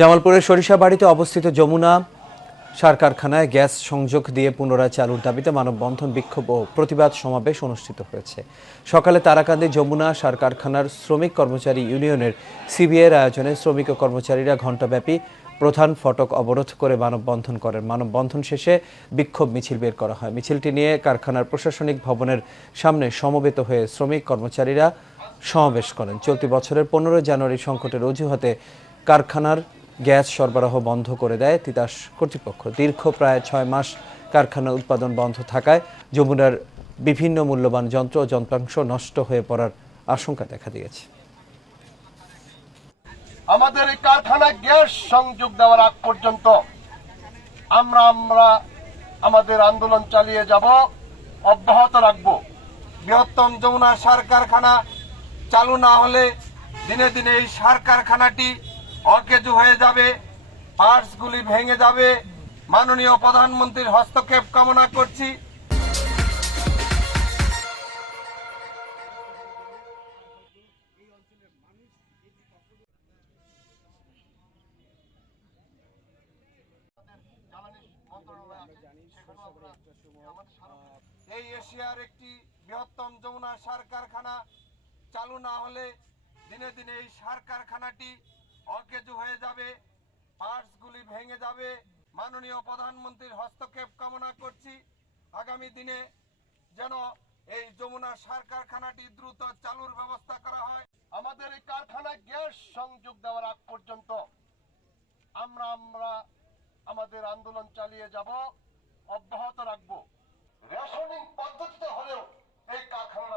জামালপুরের সরিষাবাড়িতে অবস্থিত যমুনা সার কারখানায় গ্যাস সংযোগ দিয়ে পুনরায় চালুর দাবিতে মানববন্ধন, বিক্ষোভ ও প্রতিবাদ সমাবেশ অনুষ্ঠিত হয়েছে। সকালে তারাকান্দি যমুনা সার কারখানার শ্রমিক কর্মচারী ইউনিয়নের সিবিআইয়ের আয়োজনে শ্রমিক ও কর্মচারীরা ঘণ্টাব্যাপী প্রধান ফটক অবরোধ করে মানববন্ধন করেন। মানববন্ধন শেষে বিক্ষোভ মিছিল বের করা হয়। মিছিলটি নিয়ে কারখানার প্রশাসনিক ভবনের সামনে সমবেত হয়ে শ্রমিক কর্মচারীরা সমাবেশ করেন। চলতি বছরের 15 জানুয়ারি সংকটের অজুহাতে কারখানার গ্যাস সরবরাহ বন্ধ করে দেয় তিতাস কর্তৃপক্ষ। দীর্ঘ প্রায় 6 মাস কারখানার উৎপাদন বন্ধ থাকায় যমুনার বিভিন্ন মূল্যবান যন্ত্র ও যন্ত্রাংশ নষ্ট হয়ে পড়ার আশঙ্কা দেখা দিয়েছে। আমাদের এই কারখানায় গ্যাস সংযোগ দেওয়ার আগ পর্যন্ত আমরা আমাদের আন্দোলন চালিয়ে যাব, অব্যাহত রাখব। বৃহত্তম যমুনা সার কারখানা চালু না হলে দিনে দিনে এই সার কারখানাটি অকেজু হয়ে যাবে, পার্টসগুলি ভেঙে যাবে। মাননীয় প্রধানমন্ত্রীর হস্তক্ষেপ কামনা করছি। এই এশিয়ার একটি বৃহত্তম যমুনা সার কারখানা চালু না হলে দিনে দিনে এই সার কারখানাটি অকেজু হয়ে যাবে, পার্টসগুলি ভেঙে যাবে। মাননীয় প্রধানমন্ত্রীর হস্তক্ষেপ কামনা করছি। আগামী দিনে যেন এই যমুনা সার কারখানাটি দ্রুত চালুর ব্যবস্থা করা হয়। আমাদের এই কারখানায় গ্যাস সংযোগ দেওয়ার আগ পর্যন্ত আমরা আমাদের আন্দোলন চালিয়ে যাব, অব্যাহত রাখব। রেশনিং পদ্ধতিতে হলেও এই কারখানা